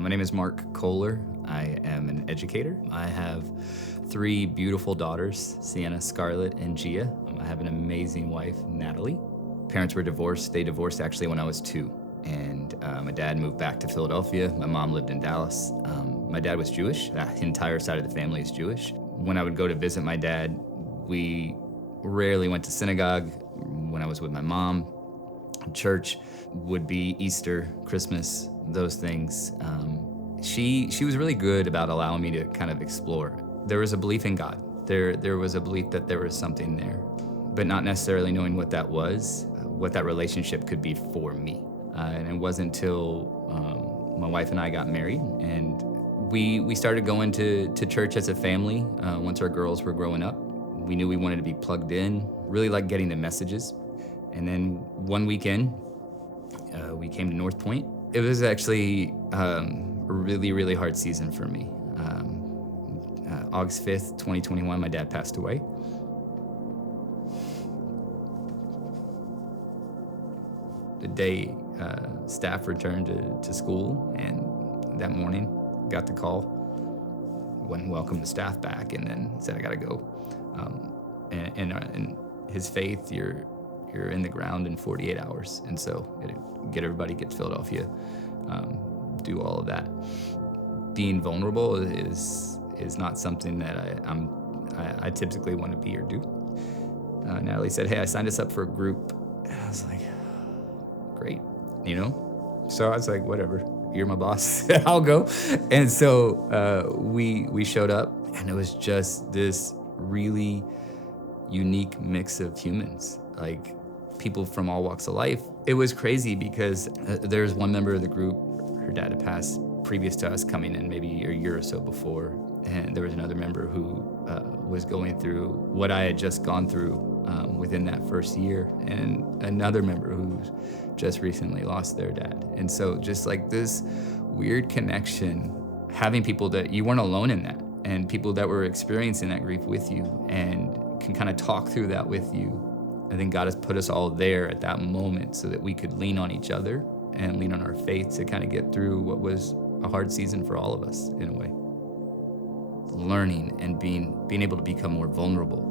My name is Mark Koller. I am an educator. I have 3 beautiful daughters, Sienna, Scarlett, and Gia. I have an amazing wife, Natalie. Parents were divorced. They divorced actually when I was 2. And my dad moved back to Philadelphia. My mom lived in Dallas. My dad was Jewish. The entire side of the family is Jewish. When I would go to visit my dad, we rarely went to synagogue. When I was with my mom, church would be Easter, Christmas, those things. She was really good about allowing me to kind of explore. There was a belief in God. There was a belief that there was something there, but not necessarily knowing what that was, what that relationship could be for me. And it wasn't until my wife and I got married, and we started going to church as a family once our girls were growing up. We knew we wanted to be plugged in, really liked getting the messages. And then one weekend, we came to Northpoint. It was actually a really, really hard season for me. August 5th, 2021, my dad passed away. The day staff returned to school, and that morning got the call, went and welcomed the staff back, and then said, I gotta go. And his faith, you're in the ground in 48 hours. And so get Philadelphia, do all of that. Being vulnerable is not something that I typically want to be or do. Natalie said, hey, I signed us up for a group. And I was like, great, So I was like, whatever, you're my boss, I'll go. And so we showed up, and it was just this really unique mix of humans, like people from all walks of life. It was crazy because there's one member of the group, her dad had passed previous to us coming in, maybe a year or so before. And there was another member who was going through what I had just gone through within that first year, and another member who just recently lost their dad. And so just like this weird connection, having people that you weren't alone in that, and people that were experiencing that grief with you and can kind of talk through that with you. I think God has put us all there at that moment so that we could lean on each other and lean on our faith to kind of get through what was a hard season for all of us in a way. Learning and being able to become more vulnerable.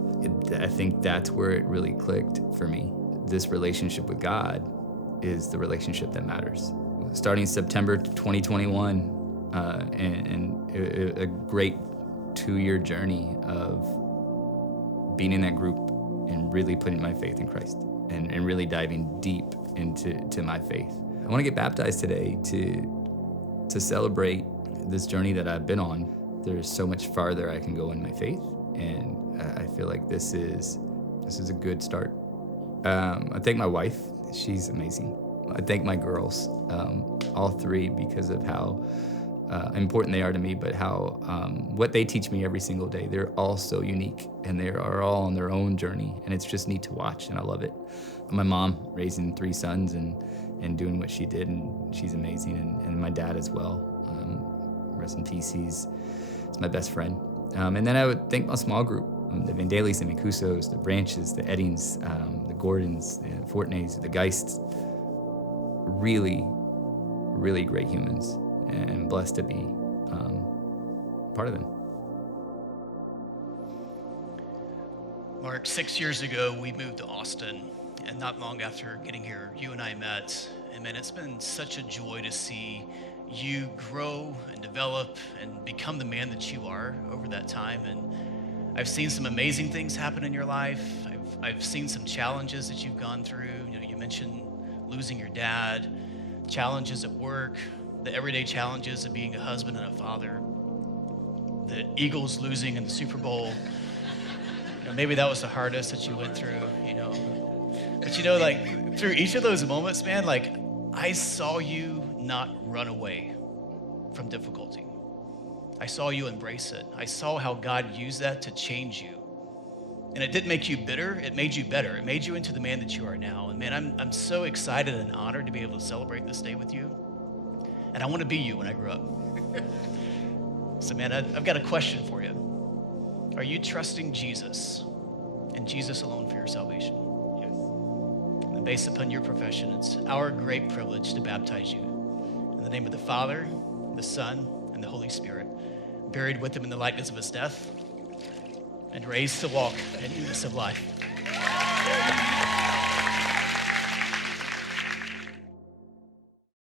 I think that's where it really clicked for me. This relationship with God is the relationship that matters. Starting September 2021, and a great 2-year journey of being in that group and really putting my faith in Christ and really diving deep into my faith. I want to get baptized today to celebrate this journey that I've been on. There's so much farther I can go in my faith, and I feel like this is a good start. I thank my wife, she's amazing. I thank my girls, all 3, because of how important they are to me, but how what they teach me every single day. They're all so unique, and they are all on their own journey, and it's just neat to watch, and I love it. My mom raising 3 sons and doing what she did, and she's amazing, and my dad as well. Rest in peace, he's my best friend. And then I would thank my small group, the Vandales, the Micusos, the Branches, the Eddings, the Gordons, the Fortnays, the Geists. Really, really great humans, and blessed to be part of them. Mark, 6 years ago, we moved to Austin, and not long after getting here, you and I met, and man, it's been such a joy to see you grow and develop and become the man that you are over that time. And I've seen some amazing things happen in your life. I've seen some challenges that you've gone through. You mentioned losing your dad, challenges at work, the everyday challenges of being a husband and a father, the Eagles losing in the Super Bowl. Maybe that was the hardest that you went through, But like through each of those moments, man, like I saw you not run away from difficulty. I saw you embrace it. I saw how God used that to change you. And it didn't make you bitter, it made you better. It made you into the man that you are now. And man, I'm so excited and honored to be able to celebrate this day with you. And I want to be you when I grow up. So man, I've got a question for you. Are you trusting Jesus and Jesus alone for your salvation? Yes. And based upon your profession, it's our great privilege to baptize you. In the name of the Father, the Son, and the Holy Spirit, buried with him in the likeness of his death, and raised to walk in newness of life.